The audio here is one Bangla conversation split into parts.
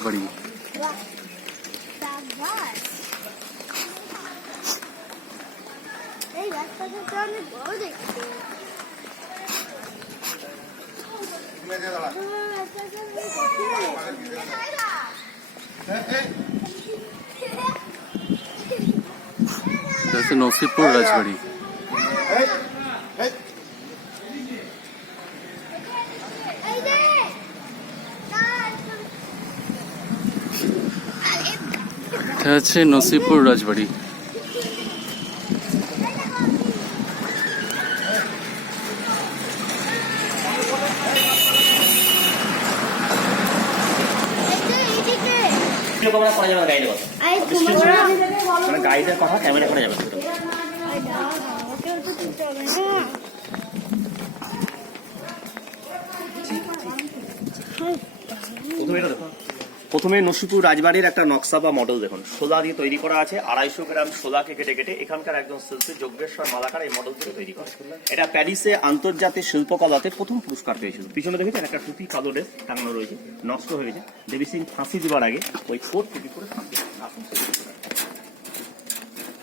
রাজবাড়ি। এই রাস্তাটা অনেক বড় দেখতে। নসিপুর রাজবাড়ি। এটা হচ্ছে নসিপুর রাজবাড়ি। গাইডের কথা ক্যামেরা করা যাবে। প্রথমে নসিপুর রাজবাড়ির একটা নকশা বা মডেল দেখুন, শোলা দিয়ে তৈরি করা আছে। 250 গ্রাম শোলাকে কেটে কেটে এখানকার একজন শিল্পী যজ্ঞেশ্বর মালাকার এই মডেল থেকে তৈরি করে। এটা প্যারিসে আন্তর্জাতিক শিল্পকলাতে প্রথম পুরস্কার পেয়েছিল। পিছনে দেখেছেন একটা টুপি কালো ড্রেস টাঙানো রয়েছে, নষ্ট হয়ে গেছে। দেবী সিং ফাঁসি দেওয়ার আগে ওই কোট টুপি করে ফাঁসি।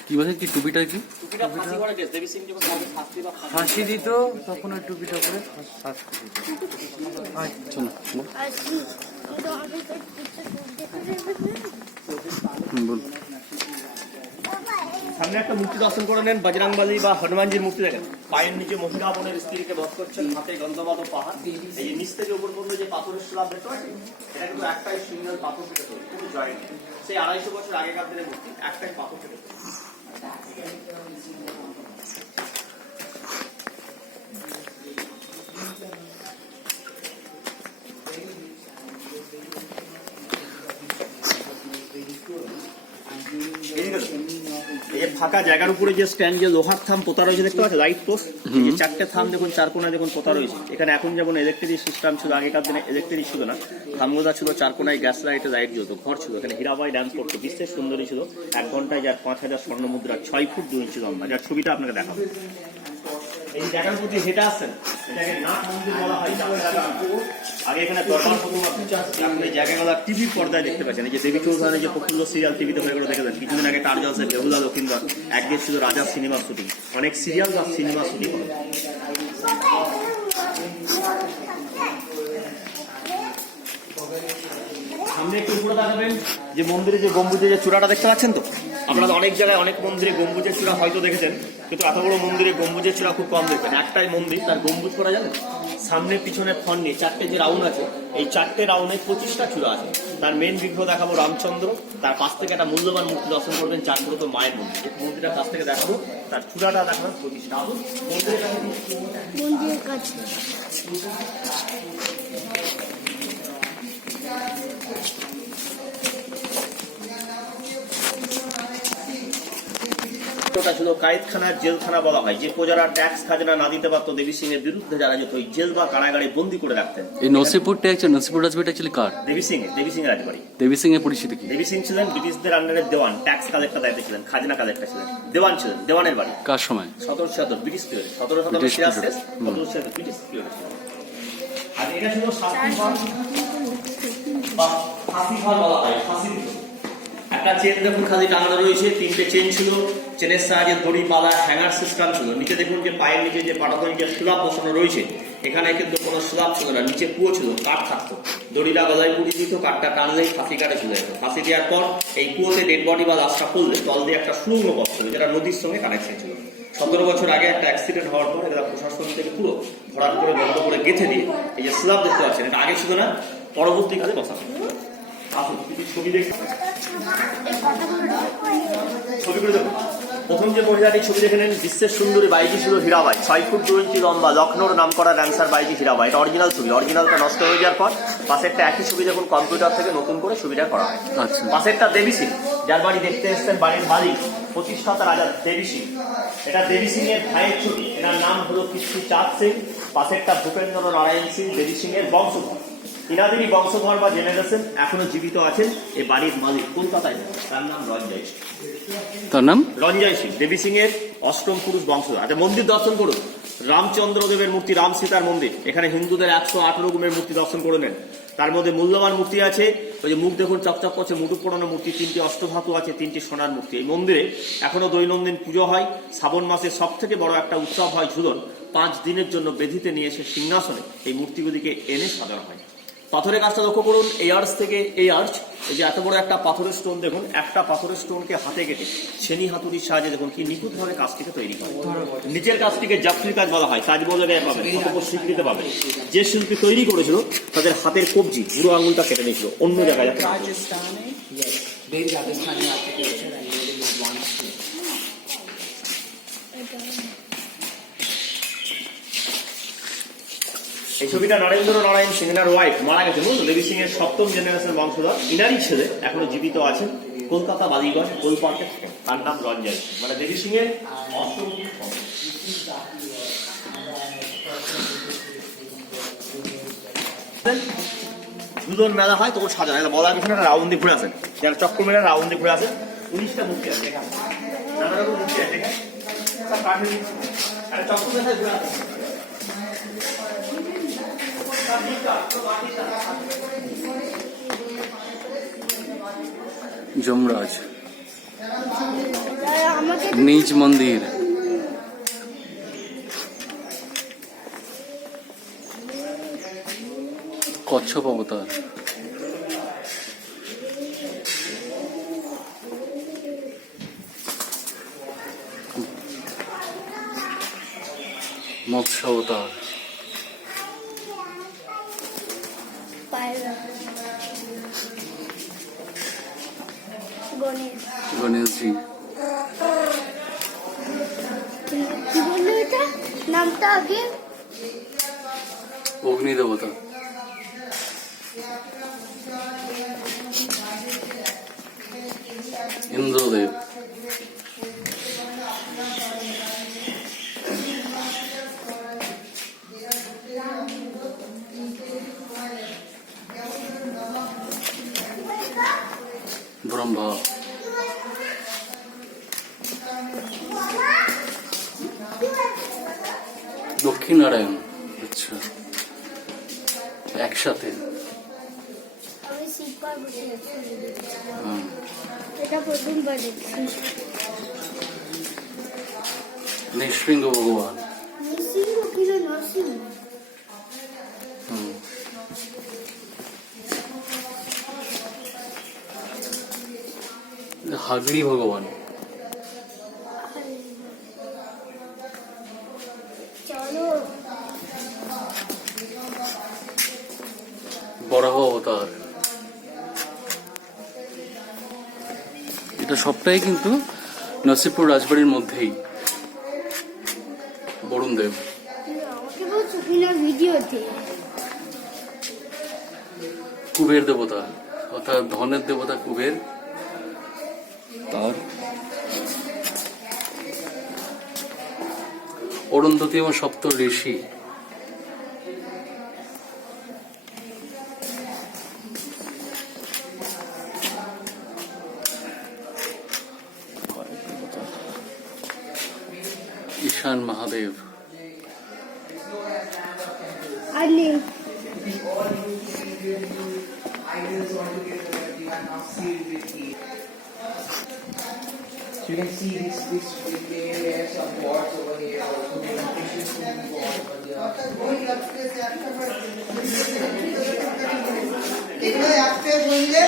কি বলে কি টুপিটা কি? ফাঁসি দিত তখন ওই টুপিটা করে সামনে একটা মূর্তি দর্শন করে নেন, বজরংবলী বা হনুমানজির মূর্তি দেখেন। পায়ের নিচে মহিলা বোনের স্ত্রীকে বধ করছেন, হাতে গন্ধবাদ পাহাড়। এই নিচ থেকে উপর পর্যন্ত যে পাথরের স্ল্যাব দেখতে পাচ্ছেন, এটা কিন্তু একটাই সিঙ্গেল পাথর থেকে তৈরি, কোনো জয়েন্ট নেই। সেই 250 বছর আগেকার দিনের মূর্তি, একটাই পাথর থেকে তৈরি। এই ফাঁকা জায়গার উপরে যে স্ট্যান্ড, যে লোহার থাম পোতা রয়েছে দেখতে পাচ্ছেন, লাইট পোস্ট। এই 4টে থাম দেখুন, 4 কোণায় দেখুন পোতা রয়েছে। এখানে এখন যেমন ইলেকট্রিক সিস্টেম ছিল, আগেকার দিনে ইলেকট্রিক ছিল না, থামগুলা ছিল 4 কোণায় গ্যাস লাইটে লাইট জ্বলতো, ঘর ছিল। এখানে হীরাবাই ডান্স করতো, বিশ্বের সুন্দরী ছিল। 1 ঘন্টায় যার 5000 স্বর্ণ মুদ্রা, 6 ফুট 2 ইঞ্চি লম্বা, যার ছবিটা আপনাকে দেখাবো। এই জায়গার প্রতি হেঁটে আসছেন, এটাকে নাট মন্দির বলা হয়। আগে এখানে দরবার প্রথম আপনি এই জায়গাগুলো টিভির পর্দায় দেখতে পাচ্ছেন। এই যে দেবী চৌধুরী যে প্রফুল্ল সিরিয়াল টিভিতে হয়ে করে দেখেছেন, কিছুদিন আগে টার জলসে বেহুলা লক্ষিন্দর, একদিন ছিল রাজা সিনেমার শুটিং, অনেক সিরিয়াল বা সিনেমা শুটিং হয়। সামনে একটু উপরে দেখাবেন যে মন্দিরে যে গম্বুজের যে চূড়াটা দেখতে পাচ্ছেন তো, আপনারা অনেক জায়গায় অনেক মন্দিরে গম্বুজের চূড়া হয়তো দেখেছেন, কিন্তু এত বড় মন্দিরে গম্বুজের চূড়া খুব কম দেখবেন। একটাই মন্দির, তার গম্বুজ করা জানেন, সামনে পিছনে ফন নিয়ে 4টে যে রাউন্ড আছে, এই 4টে রাউন্ডে 25টা চূড়া আছে। তার মেন বিগ্রহ দেখাবো রামচন্দ্র, তার পাশ থেকে একটা মূল্যবান মূর্তি দর্শন করবেন, জাগ্রত মায়ের মন্দির। এই মন্দিরটার কাছ থেকে দেখাবো, তার চূড়াটা দেখাবো 25টা। মন্দিরের কাছে ছিল কায়েতখানার জেলখানা বলা হয়। যে প্রজারা ট্যাক্স খাজনা না দিতে পারতো, দেবী সিং এর বিরুদ্ধে যারা যেত ওই জেল বা কারাগারে বন্দী করে রাখতেন। এই নসিপুরটা হচ্ছে, নসিপুর রাজবাড়িটা ছিল কার? দেবী সিং এর রাজবাড়ি। দেবী সিং এর পরিচিতি কি? দেবী সিং ছিলেন ব্রিটিশদের আন্ডারে দেওয়ান, ট্যাক্স কালেক্টর দায়িত্বে ছিলেন, খাজনা কালেক্টর ছিলেন, দেওয়ান ছিলেন। দেওয়ানের বাড়ি কার সময়? 1776 ব্রিটিশ পিরিয়ড, 1776 ব্রিটিশ পিরিয়ড। আর এটা ছিল শাস্তি ঘর বা ফাঁসি ঘর বলা হয়। ফাঁসি একটা চেন দেখুন খালি টাঙানো রয়েছে, 3টে চেন ছিল, চেনের সাহায্যে দড়ি পালা হ্যাঙ্গার সিস্টেম ছিল। নিচে দেখুন যে পায়ের নিচে যে পাটাতন যে স্ল্যাব বসানো রয়েছে, এখানে কিন্তু কোনো স্ল্যাব ছিল না, নিচে কুয়ো ছিল, কাঠ থাকতো। দড়িটা গলায় পুড়িয়ে দিত, কাঠটা টানলেই ফাঁসি কাটে চলে যেত। ফাঁসি দেওয়ার পর এই কুয়োতে ডেড বডি বা লাশটা পড়লে তল দিয়ে একটা সুড়ঙ্গ পথ ছিল, যেটা নদীর সঙ্গে কানেকশন ছিল। 17 বছর আগে একটা অ্যাক্সিডেন্ট হওয়ার পর এরা প্রশাসন থেকে পুরো ভরাট করে বন্ধ করে গেঁথে দিয়ে এই যে স্ল্যাব দেখতে পাচ্ছেন, এটা আগে ছিল না, পরবর্তীকালে বসানো। ছবি দেখতে ছবি করে দেখুন। প্রথম যে মহিলাটির ছবি দেখে নেন, বিশ্বের সুন্দরী বাইজি ছিল হীরাবাই, 6 ফুট 2 ইঞ্চি লম্বা, লখনৌর নাম করা ড্যান্সার বাইজি হীরাবাই। এটা অরিজিনাল ছবি, অরিজিনালটা নষ্ট হয়ে যাওয়ার পর পাশেরটা একই ছবি দেখুন কম্পিউটার থেকে নতুন করে ছবিটা করা হয়। পাশেরটা দেবী সিং, যার বাড়ি দেখতে এসছেন, বাড়ির মালিক প্রতিষ্ঠাতা রাজা দেবী সিং। এটা দেবী সিং এর ভাইয়ের ছবি, এনার নাম হলো কৃষ্টি চাঁদ সিং। পাশেরটা ভূপেন্দ্র নারায়ণ সিং, দেবী সিং এর বংশধর। ইনাদেরই বংশধর বা জেনারেশন এখনো জীবিত আছেন। এই বাড়ির মালিক কলকাতায়, তার নাম রঞ্জয় সিং। তার নাম রঞ্জয় সিং, দেবী সিং এর 8ম পুরুষ বংশধর। আচ্ছা, মন্দির দর্শন করুন। রামচন্দ্র দেবের মূর্তি, রাম সীতার মন্দির। এখানে হিন্দুদের 108 রকমের মূর্তি দর্শন করে নেন। তার মধ্যে মূল্যবান মূর্তি আছে, ওই যে মুখ দেখুন চকচক করছে, মুটুক পোড়ানো মূর্তি, 3টি অষ্টধাতু আছে, 3টি সোনার মূর্তি। এই মন্দিরে এখনো দৈনন্দিন পুজো হয়। শ্রাবণ মাসে সব থেকে বড় একটা উৎসব হয় ঝুলন। 5 দিনের জন্য বেদিতে নিয়ে এসে সিংহাসনে এই মূর্তিগুলিকে এনে সাজানো হয়। পাথরের কাজটা লক্ষ্য করুন, এই আর্চ থেকে এই আর্চ, এই যে এত বড় একটা পাথরের স্টোন দেখুন, একটা পাথরের স্টোনকে হাতে কেটে ছেনি হাতুড়ির সাহায্যে দেখুন কি নিখুঁতভাবে কাজটিকে তৈরি করে। নিচের কাজটিকে জাফরি কাজ বলা হয়, কাজ বলে পাবেন, অপর স্বীকৃতি পাবেন। যে শিল্পী তৈরি করেছিল তাদের হাতের কবজি বুড়ো আঙুলটা কেটে নিয়েছিল অন্য জায়গায়। Rajasthani, yes, very Rajasthani architecture and very advanced too. এই ছবিটা নরেন্দ্র নারায়ণ সিং এর ওয়াইফ মারা গেছে, দেবী সিং এর 7ম জেনারেশন বংশধর। ইনারই ছেলে এখনো জীবিত আছেন, কলকাতা বালিগঞ্জ গোলপার্কে থাকেন, তার নাম রঞ্জন। মানে দেবী সিং এর 8ম ঝুলন মেলা হয় তখন সাজানো বলার পিছনে একটা রাউন্ড দিয়ে ঘুরে আসেন, যারা চক্র মেলা রাউন্ড দিয়ে ঘুরে আসেন। 19টা মূর্তি আছে এখানে, নানা রকম মূর্তি আছে এখানে, সব কাঠের একটা চক্র মেলায় ঘুরে আসেন। যমরাজ, আমাকে নিজ মন্দির, কচ্ছপ অবতার, মৎস্য অবতার, পায়রা, গণেশ, গণেশজি, কি বললো এটা নামটা আগে? অগ্নি দেবতা, ইন্দ্রদেব, ব্রহ্মা, দক্ষিণারায়ণ। আচ্ছা, একসাথে। আমি শিব পার্বতী হুম। এটা প্রথমবার দেখছি। নৃসিংহ ভগবান, নৃসিংহ কিনা নরসিংহ? হুম। হাগড়ি ভগবান, চলো বরাহ অবতার। এটা সবটাই কিন্তু নসিবপুর রাজবাড়ির মধ্যেই। বরুণ দেব, তুমি আমাকে বলছো কিনা ভিডিওতে? কুবের দেবতা অর্থাৎ ধনের দেবতা কুবের। তার অরুন্ধতী এবং সপ্ত ঋষি। ঈশান মহাদেব, আর নেই। So you can see this areas of boards over here, also fishes board over there. এগুলো একটা বললে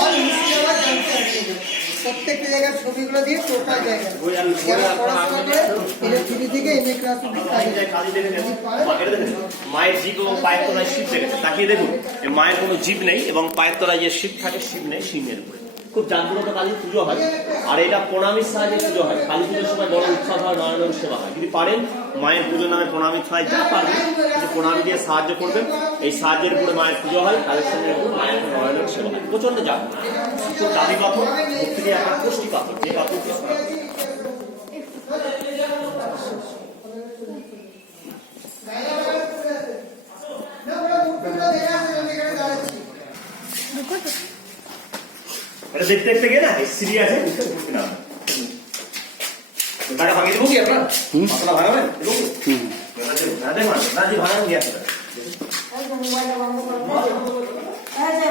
অল মুর্শিদাবাদ জানতে হবে। প্রত্যেকটা জায়গার ছবিগুলো দিয়ে টোটাল জায়গা যারা পড়াশোনা করে এটা ছবি থেকে এনে ক্লাস মায়ের জীব এবং পায়ের তলায় শিব দেখেছে, তাকিয়ে দেখুন মায়ের কোনো জীব নেই এবং পায়ের তলায় যে শিব থাকে শিব নেই, সিংহের উপরে। খুব জাগ্রত কালীর পুজো হয়, আর এটা প্রণামীর সাহায্যে পুজো হয়। কালী পুজোর সময় বড় উৎসব হয়, নারায়ণ সেবা হয়। যদি পারেন মায়ের পুজোর নামে প্রণামী ছাড়াই যা পারবেন কিন্তু প্রণামী দিয়ে সাহায্য করবেন। এই সাহায্যের উপরে মায়ের পুজো হয়, কালেকশনের উপর মায়ের নারায়ণ সেবা হয়। প্রচন্ড জাগ্রত, খুব দামি পাথর, ভক্তি দিয়ে একটা পুষ্টি পাথর, যে পাথরটি এটা দেখতে দেখতে গিয়ে না সিঁড়ি আছে, বুঝতে না টাকা ভাঙিয়ে দেবো কি আপনার মাথাটা ভাঙাবেন ভাঙাবেন দিয়ে আসবে। আরে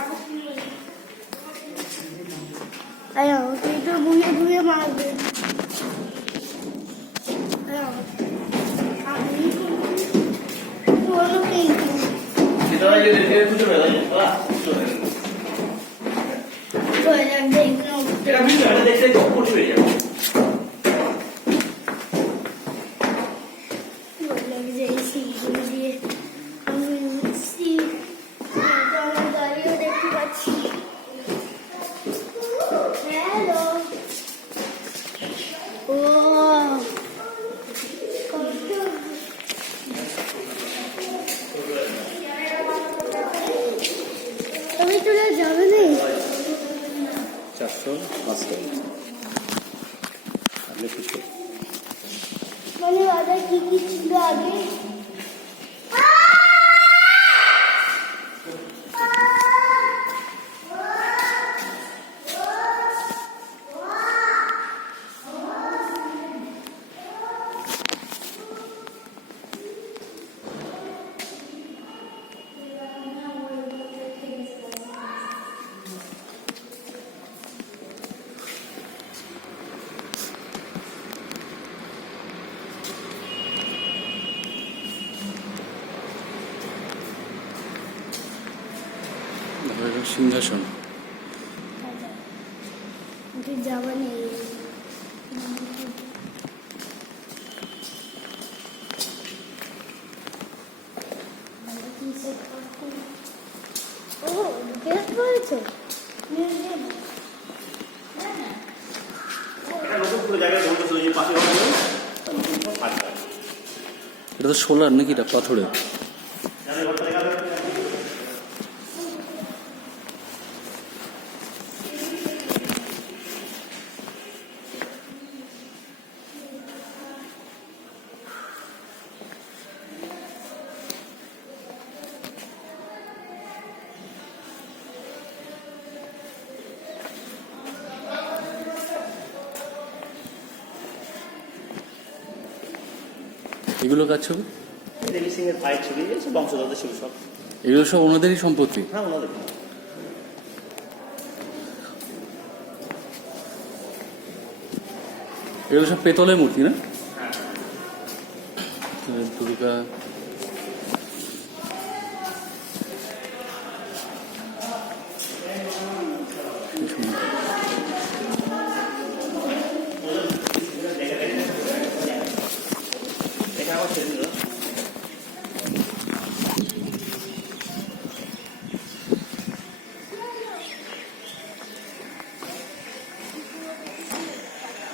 আমাকে একটু বুঝে বুঝে মারবে আমি বলো কিন্তু সেটা যে দেখে খুঁজে বের হয় বাবা হয়ে যাবে এগুলো এটা ভিডিও এটা দেখতে কখন বেরিয়ে যাবে বললাম যে এই সিটগুলো দিয়ে আমি উঠছি আমার গাড়িও দেখতে পাচ্ছি হ্যালো ও তুমি তোরা যাবে না 400 আপনি কিছু মানে দাদা কি কি ছিল আগে সিংহাসন যাওয়া নেই ও বেশ বলছো মিউজিয়াম এটা নতুন করে জায়গায় বলতে চলে যে পাশে হবে নতুন করে পাঠা এটা তো সোলার নাকি, এটা পাথরের। জানে ঘরটা দেখা যাবে এগুলো কার ছবি? দেবী সিং এর পায়ের ছবি আছে, বংশধরদের ছবি সব। এগুলো সব ওনাদেরই সম্পত্তি। হ্যাঁ ওনাদের। এগুলো সব পেতলের মূর্তি না? দুর্গা, কি সুন্দর।